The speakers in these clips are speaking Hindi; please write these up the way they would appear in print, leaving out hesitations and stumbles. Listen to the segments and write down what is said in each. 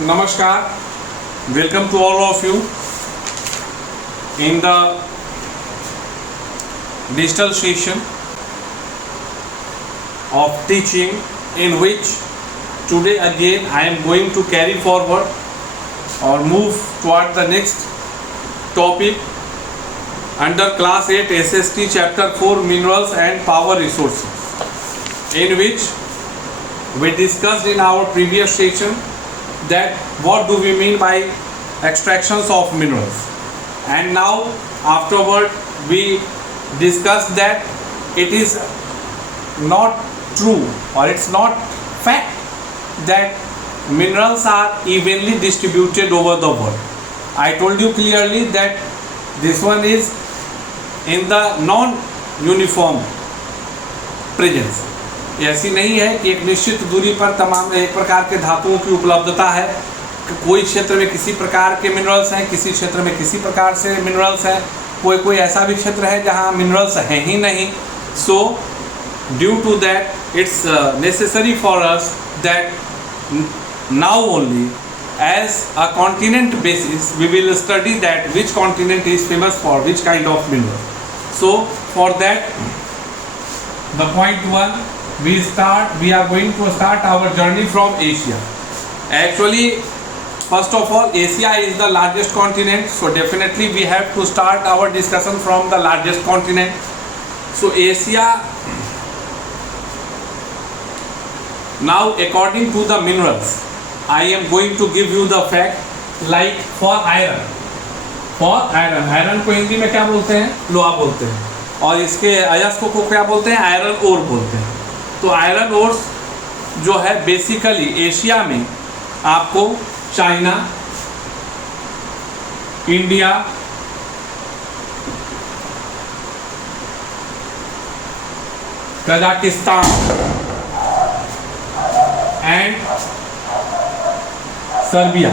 Namaskar, welcome to all of you in the digital session of teaching, in which today again I am going to carry forward or move toward the next topic under class 8 SST chapter 4 minerals and power resources, in which we discussed in our previous session that what do we mean by extractions of minerals, and now afterward we discussed that it is not true or it's not fact that minerals are evenly distributed over the world. I told you clearly that this one is in the non-uniform presence. ऐसी नहीं है कि एक निश्चित दूरी पर तमाम एक प्रकार के धातुओं की उपलब्धता है, कोई क्षेत्र में किसी प्रकार के मिनरल्स हैं, किसी क्षेत्र में किसी प्रकार से मिनरल्स हैं, कोई ऐसा भी क्षेत्र है जहां मिनरल्स हैं ही नहीं. So due to that it's necessary for us that now only as a continent basis we will study that which continent is famous for which kind of mineral. So for that, the point one, we are going to start our journey from Asia. Actually, first of all, Asia is the largest continent, so definitely we have to start our discussion from the largest continent. So Asia, now according to the minerals, I am going to give you the fact. Like for iron, को हिंदी में क्या बोलते हैं? लोहा बोलते हैं. और इसके अयस्क को क्या बोलते हैं? आयरन ओर बोलते हैं. तो आयरन ओर्स जो है बेसिकली एशिया में आपको China, India, Kazakhstan and Serbia,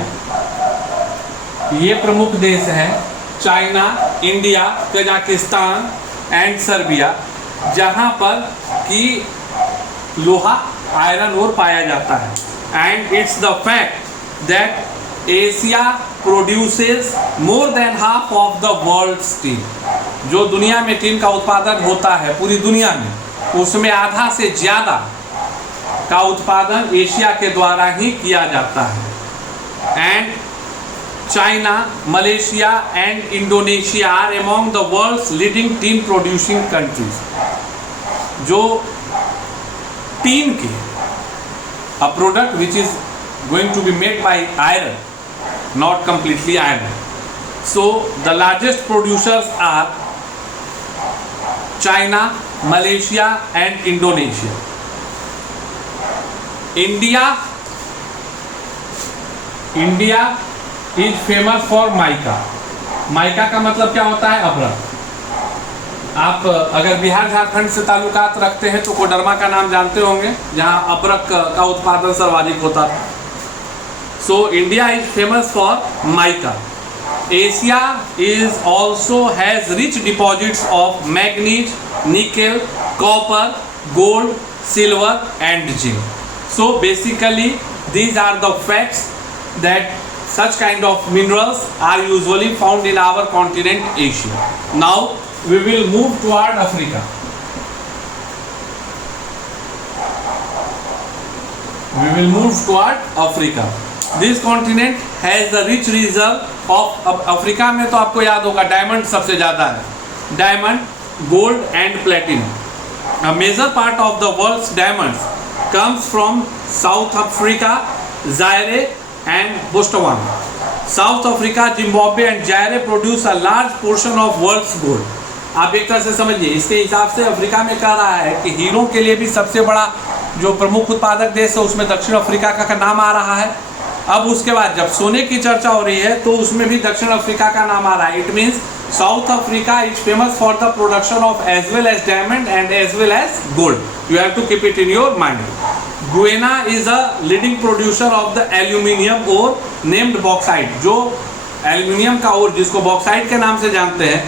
ये प्रमुख देश हैं. China, India, Kazakhstan and Serbia, जहां पर कि लोहा आयरन ओर पाया जाता है. And it's the fact that Asia produces more than half of the world steel. जो दुनिया में टीन का उत्पादन होता है पूरी दुनिया में, उसमें आधा से ज़्यादा का उत्पादन एशिया के द्वारा ही किया जाता है. And China, Malaysia and Indonesia are among the world's leading tin producing countries. जो टीन के a product which is going to be made by iron, not completely iron. So the largest producers are China, Malaysia and Indonesia. India is famous for mica. Mica का मतलब क्या होता है? अभ्रक. आप अगर बिहार झारखंड से ताल्लुकात रखते हैं तो कोडरमा का नाम जानते होंगे, जहां अभ्रक का उत्पादन सर्वाधिक होता था. So India is famous for mica. Asia is also has rich deposits of manganese, nickel, copper, gold, silver and zinc. So basically these are the facts that such kind of minerals are usually found in our continent Asia. Now we will move toward Africa. This continent has the rich reserve of Africa में तो आपको याद होगा डायमंड सबसे ज़्यादा है. Diamond, gold and platinum. A major part of the world's diamonds comes from South Africa, Zaire and Botswana. South Africa, Zimbabwe and Zaire produce a large portion of world's gold. आप एक तरह से समझिए, इसके हिसाब से अफ्रीका में कह रहा है कि हीरो के लिए भी सबसे बड़ा जो प्रमुख उत्पादक देश है उसमें दक्षिण अफ्रीका का नाम आ रहा है. अब उसके बाद जब सोने की चर्चा हो रही है तो उसमें भी दक्षिण अफ्रीका का नाम आ रहा है. It means South Africa is famous for the production of as well as diamond and as well as gold. You have to keep it in your mind. Guyana is a leading producer of the aluminium ore named bauxite. जो एल्यूमिनियम का ओर जिसको बॉक्साइट के नाम से जानते हैं,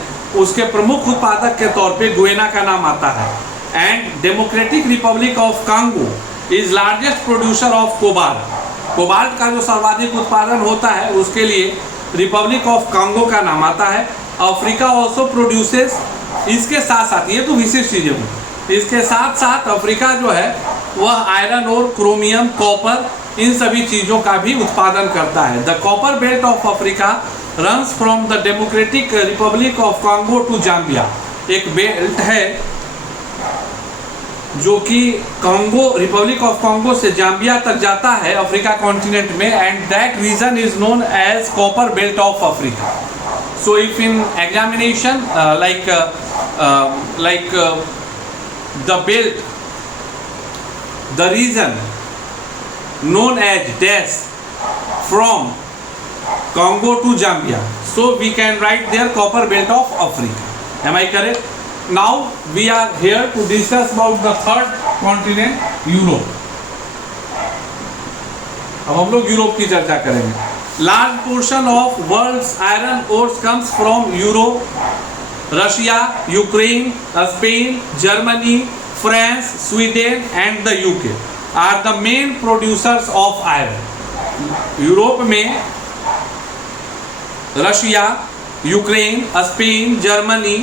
उसके प्रमुख उत्पादक के तौर पे गुयेना का नाम आता है. And democratic Republic of Congo is largest producer of cobalt. Cobalt का जो सर्वाधिक उत्पादन होता है उसके लिए रिपब्लिक ऑफ कांगो का नाम आता है। अफ्रीका ऑल्सो प्रोड्यूसेस, इसके साथ साथ, ये तो विशेष चीज़ें हुई, इसके साथ साथ अफ्रीका जो है वह आयरन और क्रोमियम, कॉपर, इन सभी चीज़ों का भी उत्पादन करता है। The copper belt of Africa runs from the Democratic Republic of Congo to Zambia. एक बेल्ट है जो कि कांगो, रिपब्लिक ऑफ कांगो से जाम्बिया तक जाता है अफ्रीका कॉन्टिनेंट में, and that region is known as copper belt of Africa. So if in examination like the belt, the region known as dash from Congo to Zambia, so we can write there copper belt of Africa. Am I correct? Now we are here to discuss about the third continent, Europe. अब हम लोग यूरोप की चर्चा करेंगे। Large portion of world's iron ores comes from Europe, Russia, Ukraine, Spain, Germany, France, Sweden and the UK are the main producers of iron. Europe में Russia, Ukraine, Spain, Germany,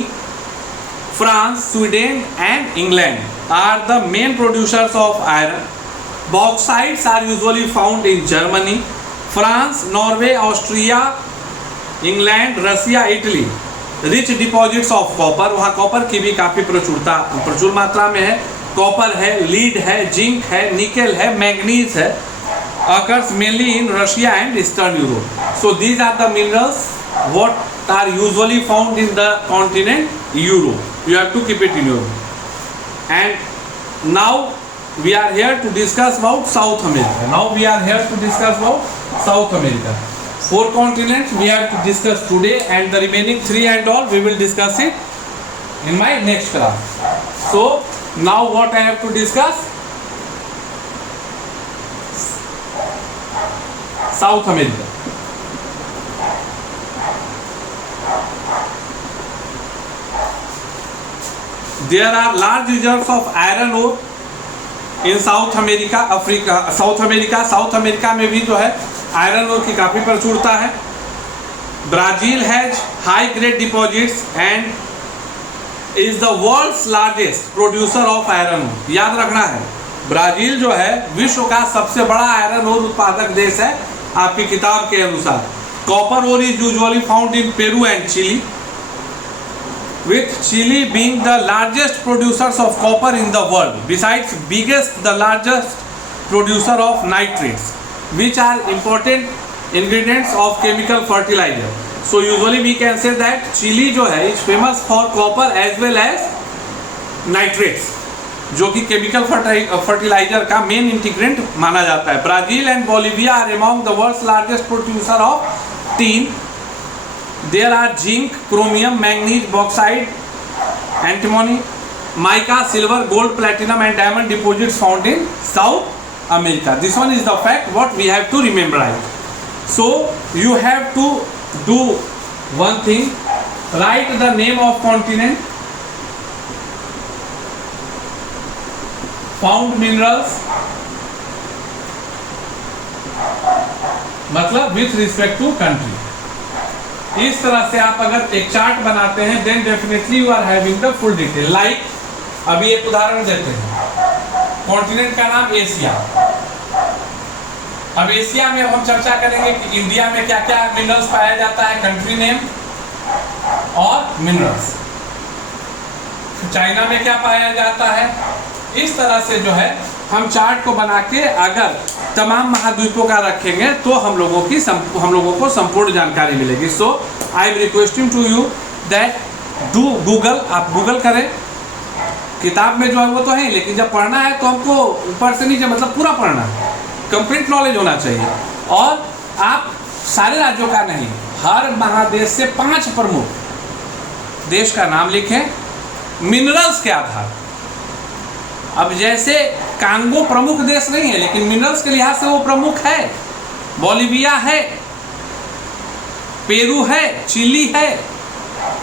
France, Sweden and England are the main producers of iron. Bauxites are usually found in Germany, France, Norway, Austria, England, Russia, Italy. Rich deposits of copper, वहाँ कॉपर की भी काफ़ी प्रचुर मात्रा में है। कॉपर है, लीड है, जिंक है, निकेल है, मैग्नीज है। occurs mainly in Russia and Eastern Europe. So these are the minerals what are usually found in the continent Europe. You have to keep it in your mind. And now we are here to discuss about South America. Now we are here to discuss about South America. 4 continents we have to discuss today, and the remaining 3 and all we will discuss it in my next class. So now what I have to discuss? South America. There are large reserves of iron ore in South America, Africa, South America. South America में भी जो है आयरन ओर की काफ़ी प्रचुरता है। Brazil has high grade deposits and is the world's largest producer of iron ore. याद रखना है, ब्राज़ील जो है विश्व का सबसे बड़ा आयरन ओर उत्पादक देश है आपकी किताब के अनुसार। Copper ore is usually found in Peru and Chile, with Chile being the largest producers of copper in the world, besides the largest producer of nitrates, which are important ingredients of chemical fertilizer. So usually we can say that Chile जो है is famous for copper as well as nitrates, जो कि केमिकल फर्टिलाइजर का मेन इंटीग्रेंट माना जाता है। Brazil and Bolivia are among the world's largest producer of tin. There are zinc, chromium, manganese, bauxite, antimony, mica, silver, gold, platinum and diamond deposits found in South America. This one is the fact what we have to memorize. So you have to do one thing, write the name of continent, found minerals, मतलब with respect to country. इस तरह से आप अगर एक चार्ट बनाते हैं then definitely you are having the full detail. Like अभी एक उदाहरण देते हैं, कॉन्टिनेंट का नाम एशिया। अब एशिया में हम चर्चा करेंगे कि इंडिया में क्या क्या मिनरल्स पाया जाता है, कंट्री नेम और मिनरल्स। चाइना में क्या पाया जाता है। इस तरह से जो है हम चार्ट को बना के अगर तमाम महाद्वीपों का रखेंगे तो हम लोगों को संपूर्ण जानकारी मिलेगी। So I am requesting to you that do Google, आप गूगल करें। किताब में जो है वो तो है, लेकिन जब पढ़ना है तो हमको ऊपर से नीचे मतलब पूरा पढ़ना है, कंप्लीट नॉलेज होना चाहिए। और आप सारे राज्यों का नहीं, हर महादेश से 5 प्रमुख देश का नाम लिखें मिनरल्स के आधार। अब जैसे कांगो प्रमुख देश नहीं है लेकिन मिनरल्स के लिहाज से वो प्रमुख है, बोलिविया है, पेरू है, चिली है,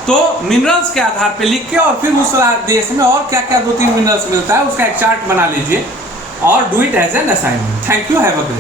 तो मिनरल्स के आधार पे लिख के और फिर उस देश में और क्या क्या 2-3 मिनरल्स मिलता है उसका एक चार्ट बना लीजिए और do it as an assignment. Thank you, have a great.